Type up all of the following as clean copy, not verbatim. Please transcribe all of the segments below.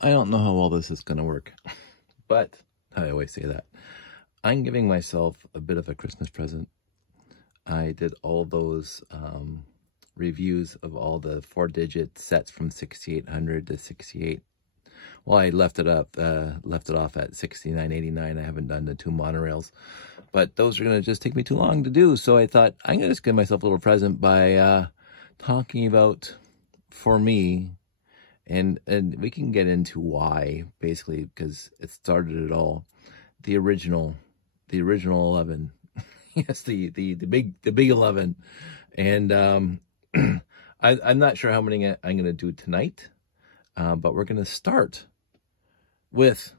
I don't know how well this is going to work, but I always say that. I'm giving myself a bit of a Christmas present. I did all those reviews of all the 4-digit sets from 6800 to 68. Well, I left it off at 6989. I haven't done the 2 monorails, but those are going to just take me too long to do. So I thought I'm going to just give myself a little present by talking about, for me, and we can get into why, basically, because it started it all. The original 11. Yes, the big 11. And I'm not sure how many I'm going to do tonight, but we're going to start with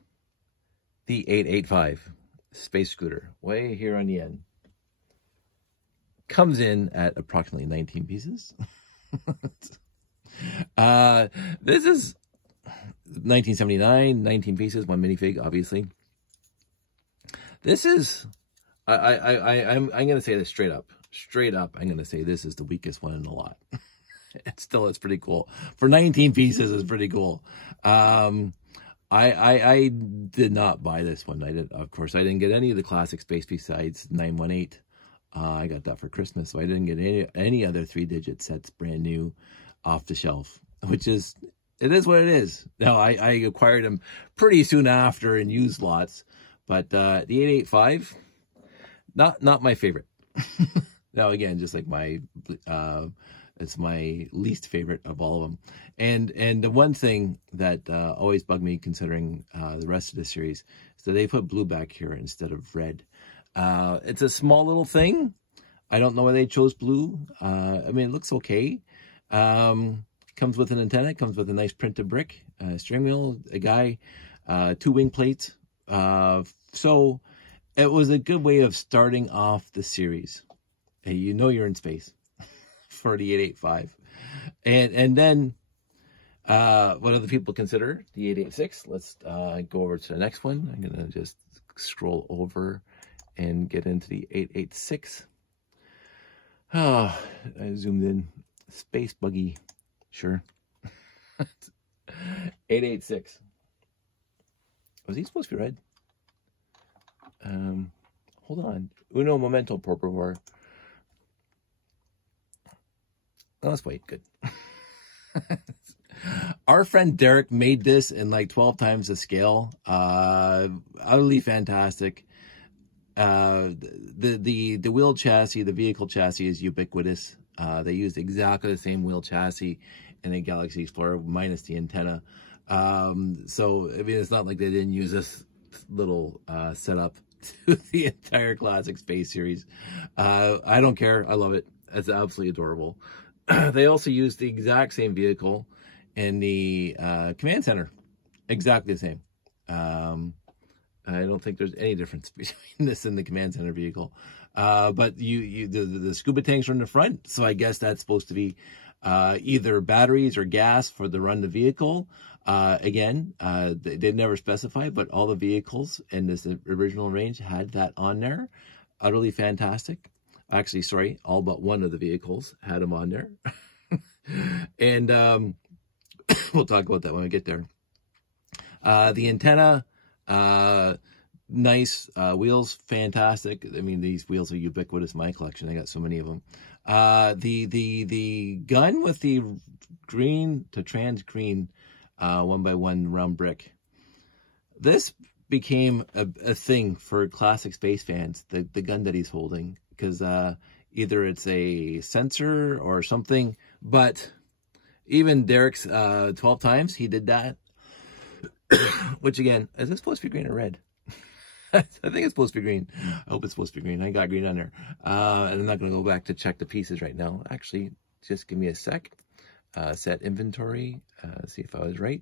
the 885 Space Scooter, way here on the end. Comes in at approximately 19 pieces. This is 1979, 19 pieces, 1 minifig, obviously. This is, I'm going to say this straight up, I'm going to say this is the weakest one in the lot. It's pretty cool. For 19 pieces, it's pretty cool. I did not buy this one. Of course, I didn't get any of the classic space besides 918. I got that for Christmas, so I didn't get any other 3-digit sets brand new off the shelf, which is, it is what it is. Now, I acquired them pretty soon after in used lots, but the 885, not my favorite. Now, again, just like my, it's my least favorite of all of them. And the one thing that always bugged me considering the rest of the series is that they put blue back here instead of red. It's a small little thing. I don't know why they chose blue. I mean, it looks okay. Comes with an antenna, comes with a nice printed brick, steering wheel, a guy, 2 wing plates. So it was a good way of starting off the series. Hey, you know you're in space for the 885. And then what other people consider the 886. Let's go over to the next one. I'm going to just scroll over and get into the 886. Oh, I zoomed in. Space buggy. Sure. 886. Was he supposed to be red? Hold on. Uno momento, por favor. Oh, let's wait. Good. Our friend Derek made this in like 12 times the scale. Utterly fantastic. The wheel chassis, the vehicle chassis is ubiquitous. They used exactly the same wheel chassis in a Galaxy Explorer minus the antenna. So, I mean, it's not like they didn't use this little setup to the entire classic space series. I don't care. I love it. It's absolutely adorable. They also used the exact same vehicle in the command center. Exactly the same. I don't think there's any difference between this and the command center vehicle. But the scuba tanks are in the front, so I guess that's supposed to be either batteries or gas for the run the vehicle. Again, they never specify, but all the vehicles in this original range had that on there. Utterly fantastic. Actually, sorry, all but one of the vehicles had them on there. And we'll talk about that when we get there. The antenna, nice. Wheels, fantastic. I mean, these wheels are ubiquitous in my collection. I got so many of them. The gun with the green to trans green 1x1 round brick. This became a thing for classic space fans, the gun that he's holding, because either it's a sensor or something, but even Derek's 12 times, he did that. Which again, is this supposed to be green or red? I think it's supposed to be green. I hope it's supposed to be green. I got green on there. And I'm not going to go back to check the pieces right now. Actually, just give me a sec. Set inventory. See if I was right.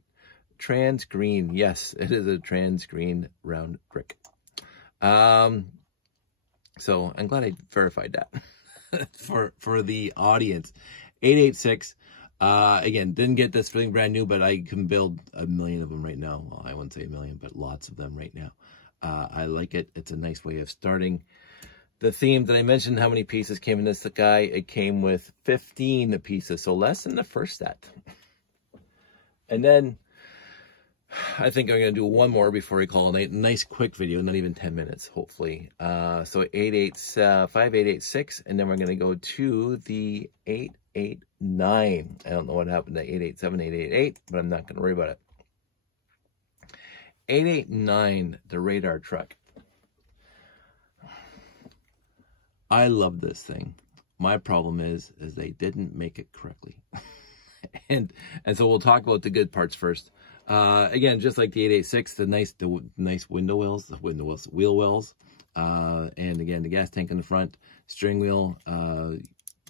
Trans green. Yes, it is a trans green round brick. So I'm glad I verified that for the audience. 886. Again, didn't get this thing brand new, but I can build 1 million of them right now. Well, I wouldn't say 1 million, but lots of them right now. I like it. It's a nice way of starting the theme that I mentioned. How many pieces came in this guy? It came with 15 pieces, so less than the first set. And then I think I'm going to do one more before we call it a nice quick video, not even 10 minutes, hopefully. So 5886, and then we're going to go to the 889. I don't know what happened to 887, 888, but I'm not going to worry about it. 889, the radar truck. I love this thing. My problem is they didn't make it correctly. and so we'll talk about the good parts first. Again, just like the 886, the nice wheel wells, and again, the gas tank in the front, steering wheel,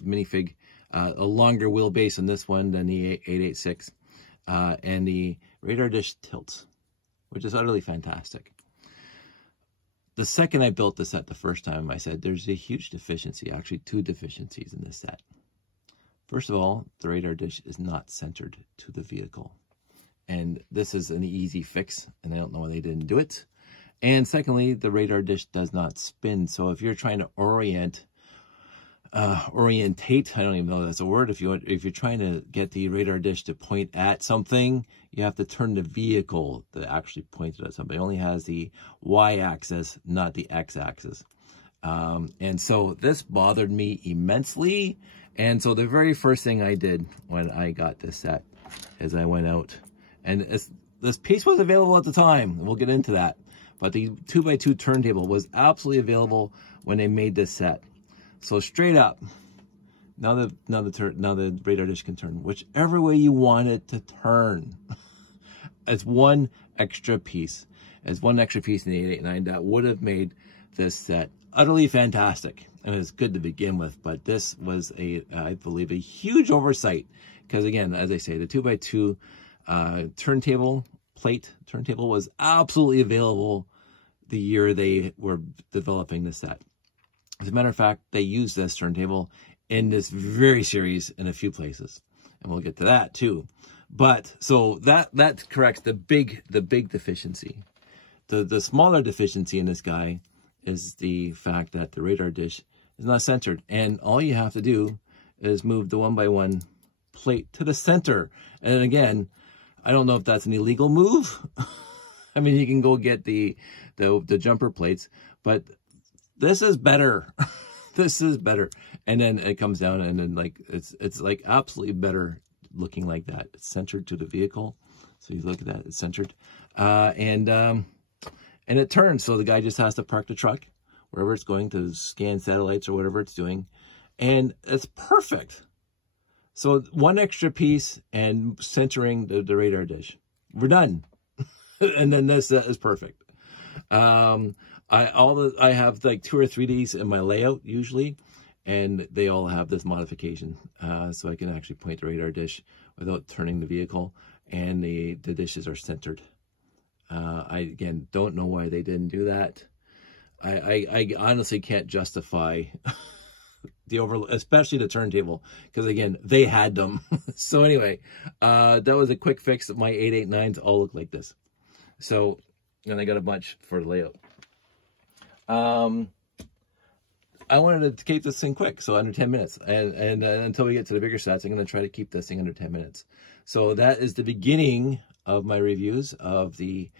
minifig, a longer wheelbase on this one than the 886, and the radar dish tilts, which is utterly fantastic. The second I built this set the first time, I said there's a huge deficiency, actually two deficiencies in this set. First of all, the radar dish is not centered to the vehicle. And this is an easy fix, and I don't know why they didn't do it. And secondly, the radar dish does not spin. So if you're trying to orientate, I don't even know if that's a word. If you're trying to get the radar dish to point at something, you have to turn the vehicle to actually point it at something. It only has the Y-axis, not the X-axis. And so this bothered me immensely. And so the very first thing I did when I got this set is I went out, and this piece was available at the time. We'll get into that. But the 2x2 turntable was absolutely available when they made this set. So straight up, now the radar dish can turn whichever way you want it to turn. It's one extra piece. It's one extra piece in the 889 that would have made this set utterly fantastic. And it's good to begin with, but this was I believe, a huge oversight. Because again, as I say, the 2x2 turntable was absolutely available the year they were developing the set. As a matter of fact, they used this turntable in this very series in a few places, and we'll get to that too. But so that corrects the big deficiency. The smaller deficiency in this guy is the fact that the radar dish is not centered, and all you have to do is move the 1x1 plate to the center. And again, I don't know if that's an illegal move. I mean, you can go get the jumper plates, but this is better. This is better. And then it comes down, and then like it's like absolutely better looking like that. It's centered to the vehicle. So you look at that, it's centered. And it turns, so the guy just has to park the truck wherever it's going to scan satellites or whatever it's doing. And it's perfect. So one extra piece and centering the radar dish. We're done. And then this is perfect. I have like 2 or 3 of these in my layout usually, and they all have this modification. So I can actually point the radar dish without turning the vehicle, and the dishes are centered. I again don't know why they didn't do that. I honestly can't justify especially the turntable, because again, they had them. So anyway, that was a quick fix. My 889s all look like this. So, and I got a bunch for the layout. I wanted to keep this thing quick, so under 10 minutes. And until we get to the bigger sets, I'm going to try to keep this thing under 10 minutes. So that is the beginning of my reviews of the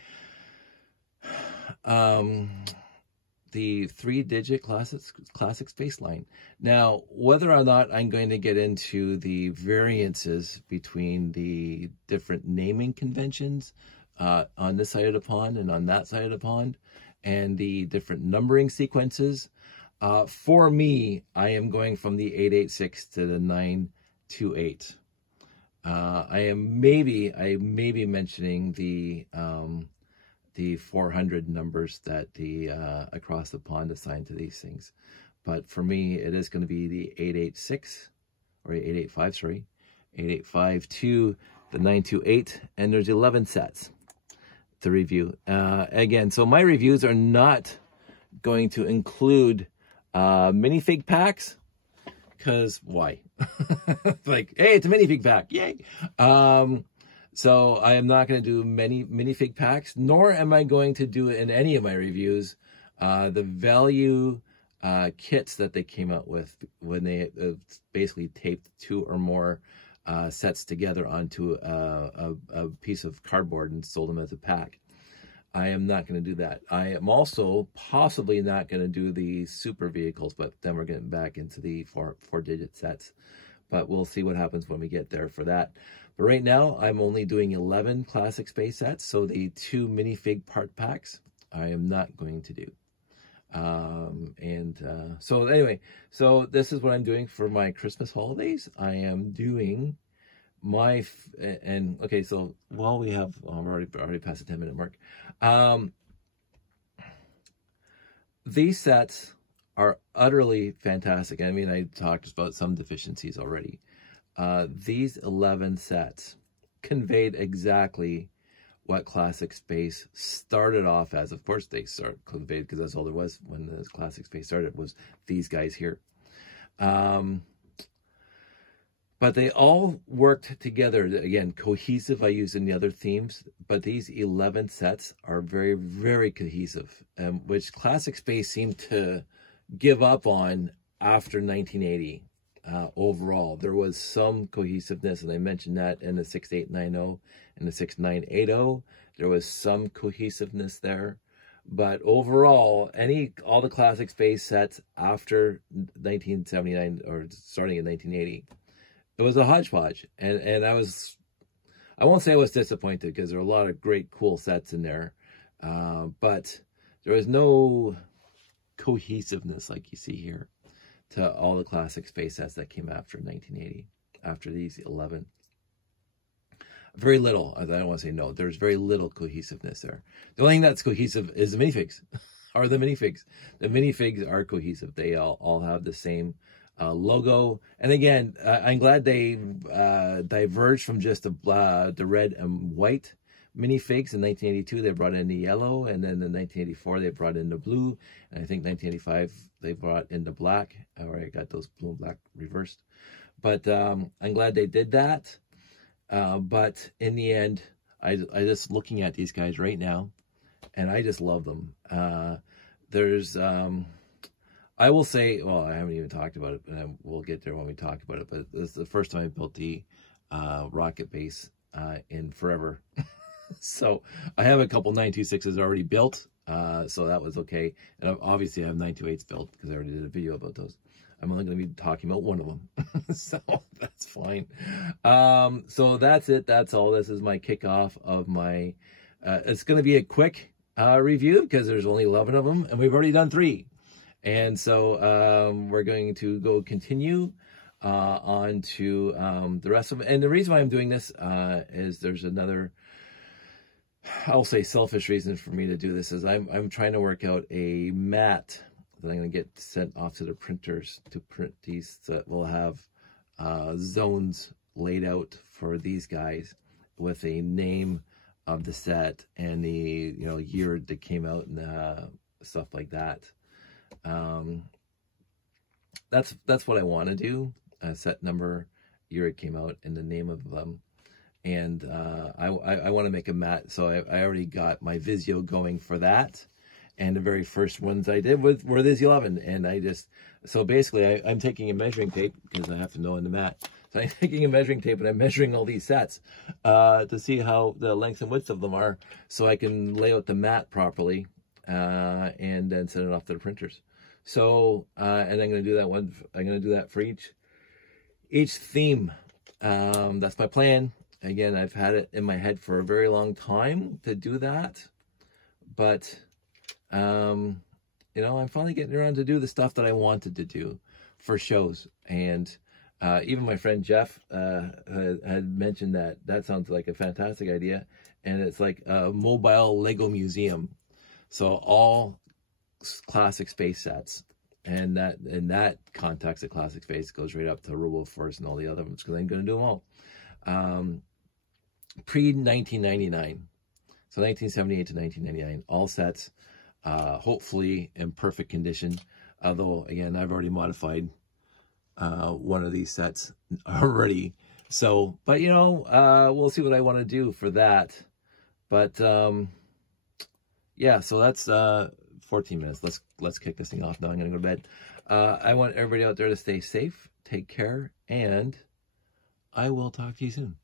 3-digit classic space line. Now, whether or not I'm going to get into the variances between the different naming conventions on this side of the pond and on that side of the pond, and the different numbering sequences, for me, I am going from the 886 to the 928. I may be mentioning the 400 numbers that the across the pond assigned to these things, but for me it is going to be the 886 or 885, sorry, 885 to the 928, and there's 11 sets to review. Again, so my reviews are not going to include minifig packs, because why? Like, hey, it's a minifig pack, yay! So I am not going to do many minifig packs, nor am I going to do in any of my reviews the value kits that they came out with when they basically taped 2 or more sets together onto a piece of cardboard and sold them as a pack. I am not going to do that. I am also possibly not going to do the super vehicles, but then we're getting back into the four-digit sets. But we'll see what happens when we get there for that. But right now, I'm only doing 11 classic space sets. So the 2 minifig part packs, I am not going to do. So anyway, so this is what I'm doing for my Christmas holidays. I am doing my, okay, so while we have, I'm already past the 10-minute mark. These sets are utterly fantastic. I mean, I talked about some deficiencies already. These 11 sets conveyed exactly what Classic Space started off as. Of course, they conveyed, because that's all there was when the Classic Space started, was these guys here. But they all worked together. Again, cohesive, I use in the other themes, but these 11 sets are very, very cohesive, which Classic Space seemed to give up on after 1980. Overall, there was some cohesiveness, and I mentioned that in the 6890 and the 6980. There was some cohesiveness there. But overall, all the Classic Space sets after 1979 or starting in 1980, it was a hodgepodge, and I won't say I was disappointed, because there are a lot of great cool sets in there, but there was no cohesiveness like you see here to all the Classic Space sets that came after 1980, after these 11. Very little. I don't want to say no. There's very little cohesiveness there. The only thing that's cohesive is the minifigs, or the minifigs. The minifigs are cohesive. They all have the same logo. And again, I'm glad they diverged from just the red and white minifigs. In 1982, they brought in the yellow, and then in 1984, they brought in the blue, and I think 1985, they brought in the black, or I got those blue and black reversed. But I'm glad they did that. But in the end, I just looking at these guys right now, and I just love them. I will say, well, I haven't even talked about it, and we'll get there when we talk about it, but this is the first time I built the rocket base in forever. So I have a couple 926s already built, so that was okay. And obviously I have 928s built, because I already did a video about those. I'm only going to be talking about one of them, so that's fine. So that's it. That's all. This is my kickoff of my, it's going to be a quick review, because there's only 11 of them, and we've already done 3. And so we're going to go continue on to the rest of them. And the reason why I'm doing this is there's another, I'll say, selfish reason for me to do this, is I'm trying to work out a mat that I'm going to get sent off to the printers to print these, so that we'll have zones laid out for these guys with a name of the set and the year that came out and stuff like that. That's what I want to do. Set number, year it came out, and the name of them. And I want to make a mat, so I already got my Visio going for that. And the very first ones I did were these 11. And so basically I'm taking a measuring tape, because I have to know in the mat. So I'm taking a measuring tape and I'm measuring all these sets to see how the length and width of them are, so I can lay out the mat properly and then send it off to the printers. So, and I'm going to do that one. I'm going to do that for each theme. That's my plan. Again, I've had it in my head for a very long time to do that, but I'm finally getting around to do the stuff that I wanted to do for shows. And even my friend Jeff had mentioned that sounds like a fantastic idea, and it's like a mobile Lego museum. So all Classic Space sets, and that in that context, the Classic Space goes right up to RoboForce and all the other ones, because I'm going to do them all. Pre-1999, so 1978 to 1999, all sets, hopefully in perfect condition. Although, again, I've already modified one of these sets already. So, but we'll see what I want to do for that. But yeah, so that's 14 minutes. Let's kick this thing off now. I'm gonna go to bed. I want everybody out there to stay safe, take care, and I will talk to you soon.